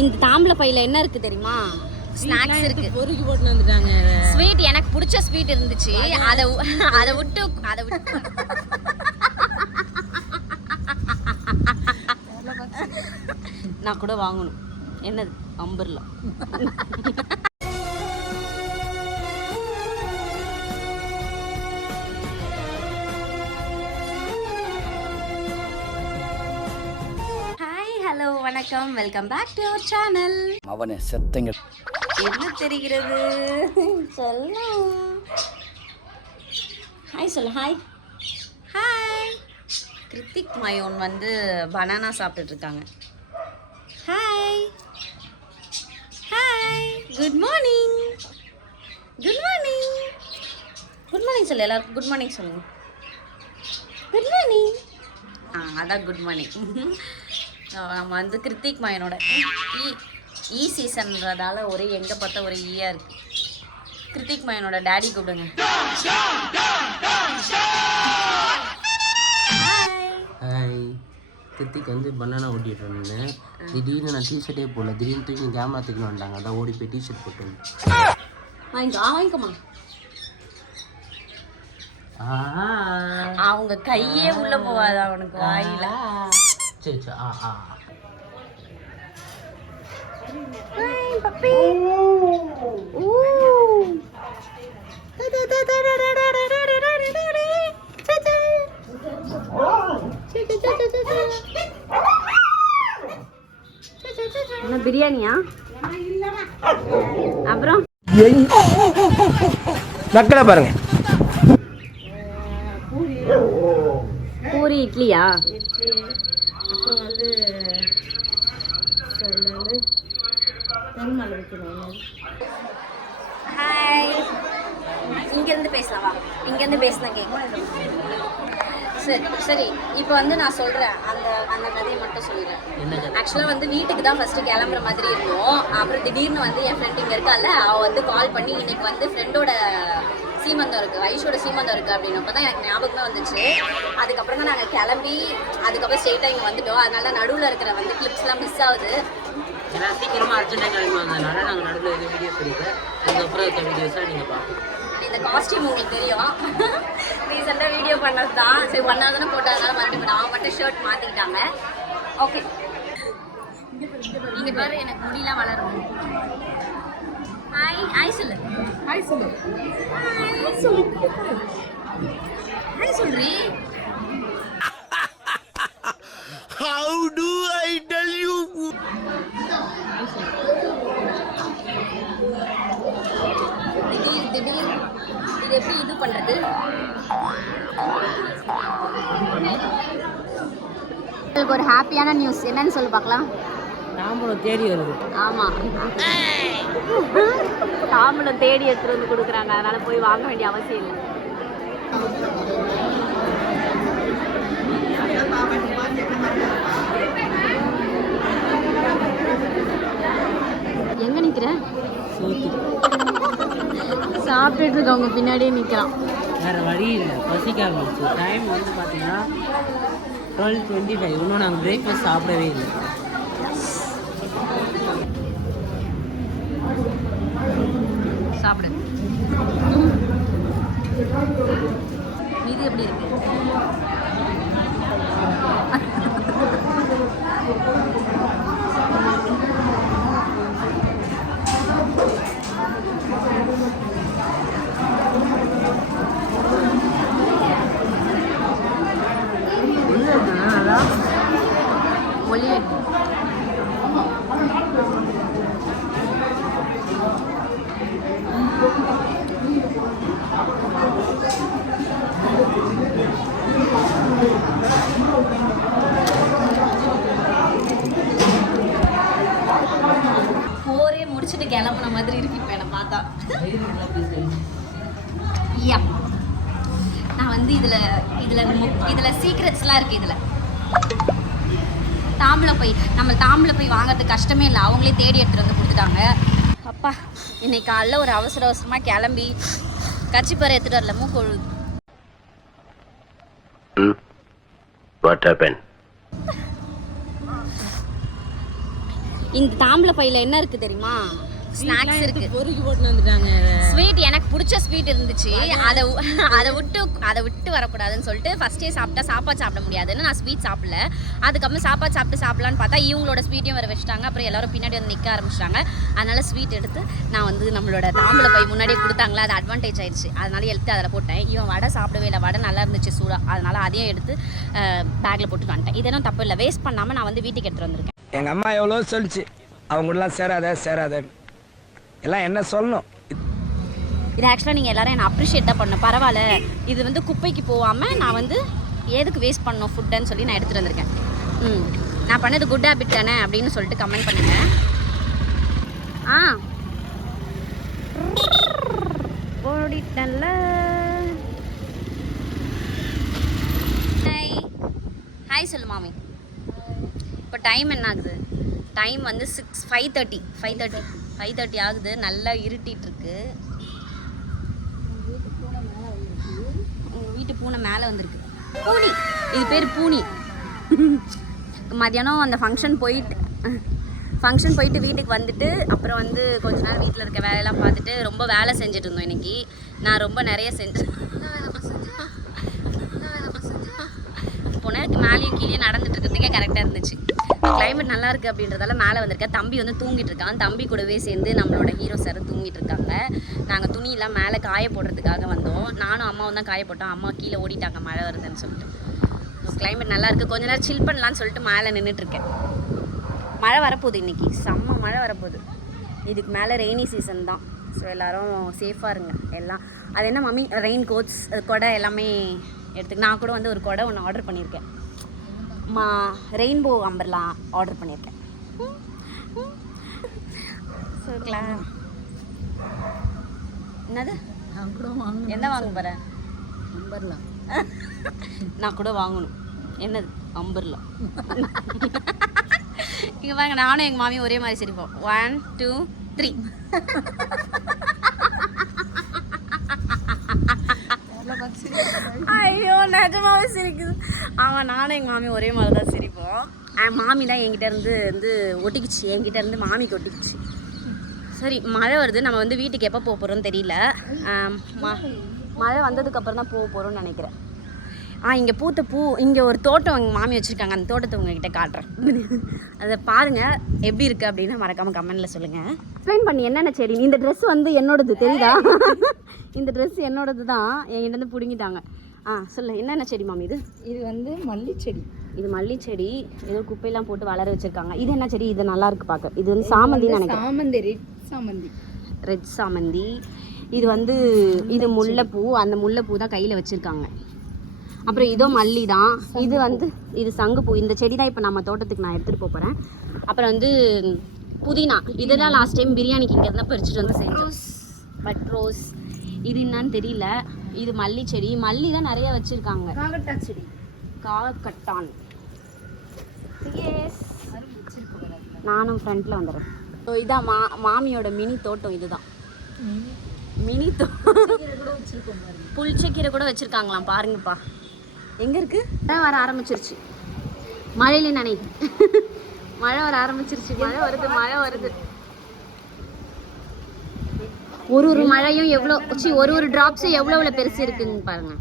இந்த தாம்பளை பையில என்ன இருக்கு தெரியுமா? ஸ்நாக்ஸ் இருக்கு. பொறுக்கி போட்டு வந்துட்டாங்க ஸ்வீட் எனக்கு பிடிச்ச ஸ்வீட் இருந்துச்சு. அதை அதை விட்டு அதை விட்டு. நான் கூட வாங்கணும். என்னது? அம்பர்லா. ஹலோ வணக்கம். Welcome back to our channel அவனை செத்தங்க. என்ன தெரிகிறது? சொல்லலாம் ஹாய் சொல்லு. ஹாய் ஹாய் கிருத்திக் மயோன் வந்து பனானா சாப்பிட்டுட்டு இருக்காங்க hi hi good morning good morning good morning சொல்லு எல்லாருக்கும். குட் மார்னிங் சொல்லுங்க. குட் மார்னிங் ஆ அதான் குட் மார்னிங் நம்ம வந்து கிருத்திக் மயனோட ஈ ஈ சீசன்றதால ஒரே எங்கே பார்த்தா ஒரே ஈயா இருக்கு. கிருத்திக் மயனோட டேடி கூப்பிடுங்க. ஹாய் கிருத்திக் வந்து பனானா ஓட்டிட்டு இருந்தேன் திடீர்னு நான் டிஷர்ட்டே போடல. திடீர்னு தூக்கி கேமரா தூக்கி வந்துட்டாங்க. அதான் ஓடி போய் டிஷர்ட் போட்டு வந்தேன். வாங்கிக்கோ ஆ, வாங்கிக்கோமா. அவங்க கையே உள்ள போவாது அவனுக்கு வாயில? சரி சரி. ஆ ஆ. என்ன பிரியாணியா? அப்புறம்? மக்களை பாருங்க. பூரி இட்லியா? ஹாய் இங்கேருந்து பேசலாமா? இங்கேருந்து பேசினா கேட்கும் சரி சரி. இப்போ வந்து நான் சொல்கிறேன் அந்த அந்த கதையை மட்டும் சொல்லிடுறேன். கதை? ஆக்சுவலாக வந்து வீட்டுக்கு தான் ஃபஸ்ட்டு கிளம்புற மாதிரி இருந்தோம். அப்புறம் திடீர்னு வந்து என் ஃப்ரெண்ட் இங்கே இருக்கால அவள் வந்து கால் பண்ணி இன்னைக்கு வந்து ஃப்ரெண்டோட சீமந்தம் இருக்குது ஐஷோட சீமந்தம் இருக்குது அப்படின்னப்ப தான் எனக்கு ஞாபகமே வந்துச்சு. அதுக்கப்புறம் தான் நாங்கள் கிளம்பி அதுக்கப்புறம் ஸ்ட்ரெயிட்டாக இங்கே வந்துட்டோம். அதனால நடுவில் இருக்கிற வந்து கிளிப்ஸ்லாம் மிஸ் ஆகுது. ஏன்னா சீக்கிரமாக அர்ஜென்ட்டாக கிளம்பி வந்ததுனால நாங்கள் நடுவில் எதுவும் வீடியோஸ் எடுக்கல அதுக்கப்புறம் இருக்க வீடியோஸாக நீங்கள் பார்க்கலாம் இந்த காஸ்டியூம் உங்களுக்கு தெரியும். ரீசெண்டாக வீடியோ பண்ணது தான் சரி ஒன் ஹவர் தானே போட்டதுனால மறுபடியும் நான் மட்டும் ஷர்ட் மாற்றிக்கிட்டாங்க ஓகே இங்கே பாரு எனக்கு முடியெல்லாம் வளரும் ஹாய் ஹாய் சொல்லு. ஹாய் சொல்லு. ஹாய் சொல்லு. ஹாய் சொல்றி திடீர் திடீர். இது எப்படி இது பண்றது? உங்களுக்கு ஒரு ஹாப்பியான நியூஸ். என்னன்னு சொல்லு பார்க்கலாம். தாம்பரம் தேடி வருது. ஆமா. தாம்பலம் தேடி எடுத்துட்டு வந்து கொடுக்குறாங்க. அதனால போய் வாங்க வேண்டிய அவசியம் இல்லை. எங்க நிக்கிற? சாப்பிட்டுட்டு இருக்கவங்க பின்னாடியே நிக்கிறான் வேறு வழி இல்லை. பசிக்க ஆரம்பிச்சு டைம் வந்து பார்த்தீங்கன்னா டுவெல் டுவெண்ட்டி ஃபைவ் இன்னும் நாங்கள் பிரேக்ஃபாஸ்ட் சாப்பிடவே இல்லை. சாப்பிடு. இது எப்படி இருக்கு? ஒலி போரே கிளம்புன மாதிரி இருக்கு இப்போ என்னை பார்த்தா. யா. நான் வந்து இதில் இதில் இதில் சீக்ரெட்ஸ்லாம் இருக்குது இதில். தாம்பளை போய் நம்ம தாம்பளை போய் வாங்குறது கஷ்டமே இல்லை. அவங்களே தேடி எடுத்துகிட்டு வந்து கொடுத்துட்டாங்க. அப்பா இன்னைக்கு காலைல ஒரு அவசர அவசரமாக கிளம்பி கச்சிப்பறை எடுத்துகிட்டு வரல. மூக்கொழு? இந்த தாம்பளை பையில என்ன இருக்கு தெரியுமா? ஸ்நாக்ஸ் இருக்கு. பொறுக்கி போட்டு வந்துட்டாங்க. ஸ்வீட் எனக்கு பிடிச்ச ஸ்வீட் இருந்துச்சு. அதை அதை விட்டு அதை விட்டு வரக்கூடாதுன்னு சொல்லிட்டு ஃபர்ஸ்டே சாப்பிட்டா சாப்பாடு சாப்பிட முடியாதுன்னு நான் ஸ்வீட் சாப்பிடல. அதுக்கப்புறம் சாப்பாடு சாப்பிட்டு சாப்பிடலான்னு பார்த்தா இவங்களோட ஸ்வீட்டையும் வர வச்சுட்டாங்க. அப்புறம் எல்லாரும் பின்னாடி வந்து நிற்க ஆரம்பிச்சிட்டாங்க. அதனால ஸ்வீட் எடுத்து நான் வந்து நம்மளோட தாம்பளை பை முன்னாடியே கொடுத்தாங்களா? அது அட்வான்டேஜ் ஆயிடுச்சு. அதனால எடுத்து அதில் போட்டேன். இவன் வடை சாப்பிடவே இல்லை. வடை நல்லா இருந்துச்சு சூடா. அதனால அதையும் எடுத்து பேக்கில் போட்டு வந்துட்டேன். இதெல்லாம் தப்பு இல்லை. வேஸ்ட் பண்ணாமல் நான் வந்து வீட்டுக்கு எடுத்துகிட்டு வந்திருக்கேன். எங்கள் அம்மா எவ்வளோ சொல்லிச்சு. அவங்க கூடலாம் சேராத சேராத எல்லாம் என்ன சொல்லணும்? இது ஆக்சுவலாக நீங்கள் எல்லோரும் என்னை அப்ரிஷியேட் தான் பண்ணணும். பரவாயில்ல. இது வந்து குப்பைக்கு போகாமல் நான் வந்து எதுக்கு வேஸ்ட் பண்ணணும் ஃபுட்டுன்னு சொல்லி நான் எடுத்துகிட்டு வந்திருக்கேன். ம். நான் பண்ணது குட் ஹேபிட் தானே அப்படின்னு சொல்லிட்டு கமெண்ட் பண்ணுங்கள் ஆ. ஓடிட்டன்ல ஹாய் ஹாய் சொல்லு மாமி. இப்போ டைம் என்ன ஆகுது டைம் வந்து six five thirty five thirty five thirty ஆகுது. நல்லா இருட்டிட்டு இருக்கு உங்கள் வீட்டு பூனை மேலே வந்திருக்கு. பூனி. இது பேர் பூனி. மதியானம் அந்த ஃபங்க்ஷன் போயிட்டு ஃபங்க்ஷன் போயிட்டு வீட்டுக்கு வந்துட்டு அப்புறம் வந்து கொஞ்ச நேரம் வீட்டில் இருக்க வேலையெல்லாம் பார்த்துட்டு ரொம்ப வேலை செஞ்சுட்டு இருந்தோம் இன்னைக்கு. நான் ரொம்ப நிறைய செஞ்சேன் போனேன் மேலேயும் கீழே இருந்துச்சு கிளைமேட் நல்லா இருக்கு அப்படின்றதால மேலே வந்திருக்கேன் தம்பி வந்து தூங்கிட்டு இருக்கான். தம்பி கூடவே சேர்ந்து நம்மளோட ஹீரோ சார் தூங்கிட்டு இருக்காங்க. நாங்கள் துணியெல்லாம் மேலே காய போடுறதுக்காக வந்தோம். நானும் அம்மாவும் தான் காய போட்டோம். அம்மா கீழே ஓடிட்டாங்க மழை வருதுன்னு சொல்லிட்டு. கிளைமேட் நல்லா இருக்கு. கொஞ்ச நேரம் சில் பண்ணலாம்னு சொல்லிட்டு மேலே நின்றுட்டு இருக்கேன். மழை வரப்போகுது இன்னைக்கு. செம்ம மழை வரப்போகுது. இதுக்கு மேலே ரெய்னி சீசன் தான். ஸோ எல்லாரும் சேஃபாக இருங்க. எல்லாம். அது என்ன மம்மி? ரெயின் கோட்ஸ் கொடை எல்லாமே எடுத்துக்க நான் கூட வந்து ஒரு கொடை ஒன்று ஆர்டர் பண்ணியிருக்கேன். மா ரெயின்போ அம்பர்லாம் ஆர்டர் பண்ணியிருக்கேன். என்னது? நான் கூட என்ன வாங்க போகிறேன் நம்பர்லாம் நான் கூட வாங்கணும். என்னது? அம்பர்லா இங்கே பாருங்க நானும் எங்கள் மாமியும் ஒரே மாதிரி சிரிப்போம். ஒன் டூ த்ரீ ஐயோ நிஜமாவே சிரிக்குது. ஆமாம் நானும் எங்கள் மாமி ஒரே மாதிரி தான் சிரிப்போம். என் மாமி தான் என்கிட்ட இருந்து வந்து ஒட்டிக்குச்சு. என்கிட்ட இருந்து மாமிக்கு ஒட்டிக்குச்சு. சரி மழை வருது. நம்ம வந்து வீட்டுக்கு எப்போ போக போகிறோம்னு தெரியல. ம- மழை வந்ததுக்கப்புறம் தான் போக போகிறோம்னு நினைக்கிறேன். ஆ இங்கே பூத்த பூ இங்கே ஒரு தோட்டம் எங்கள் மாமி வச்சுருக்காங்க. அந்த தோட்டத்தை உங்ககிட்ட காட்டுறேன். அதை பாருங்கள் எப்படி இருக்குது அப்படின்னு மறக்காமல் கமெண்டில் சொல்லுங்கள் எக்ஸ்பிளைன் பண்ணி என்னென்ன செடி? இந்த ட்ரெஸ் வந்து என்னோடது தெரியுதா? இந்த ட்ரெஸ் என்னோடது தான். என்கிட்ட இருந்து பிடுங்கிட்டாங்க. ஆ சொல்லு என்னென்ன செடி மாமி இது? இது வந்து மல்லிச்செடி. இது மல்லி செடி ஏதோ குப்பையெல்லாம் போட்டு வளர வச்சிருக்காங்க. இது என்ன செடி? இது நல்லா இருக்கு பார்க்க இது வந்து சாமந்தின்னு நினைக்கிறேன். சாமந்தி ரெட் சாமந்தி. ரெட் சாமந்தி. இது வந்து இது முல்லைப்பூ. அந்த முல்லைப்பூ தான் கையில் வச்சுருக்காங்க. அப்புறம் இதோ மல்லி தான் இது வந்து இது சங்குப்பூ இந்த செடி தான் இப்போ நம்ம தோட்டத்துக்கு நான் எடுத்துகிட்டு போகிறேன் அப்புறம் வந்து புதினா. இதெல்லாம் லாஸ்ட் டைம் பிரியாணிக்கு இங்கே இருந்தால் பறிச்சுட்டு வந்து செஞ்சோம். பட் ரோஸ் இது என்னன்னு தெரியல. இது மல்லி செடி. மல்லி தான் நிறைய வச்சுருக்காங்க. காகட்டா செடி. காக்கட்டான் எஸ் நானும் ஃப்ரண்ட்டில் வந்துடுறேன். ஸோ இதான் மா மாமியோட மினி தோட்டம் இதுதான். மினி. தோட்டம் புளிச்சக்கீரை கூட வச்சுருக்காங்களாம் பாருங்கப்பா. எங்கே இருக்கு? மழை வர ஆரம்பிச்சிருச்சு. மழையில நினை மழை வர ஆரம்பிச்சிருச்சு. மழை வருது மழை வருது. ஒரு ஒரு மழையும் எவ்வளோ ஒரு ஒரு ட்ராப்ஸும் எவ்வளோ எவ்வளோ பெருசு இருக்குன்னு பாருங்க.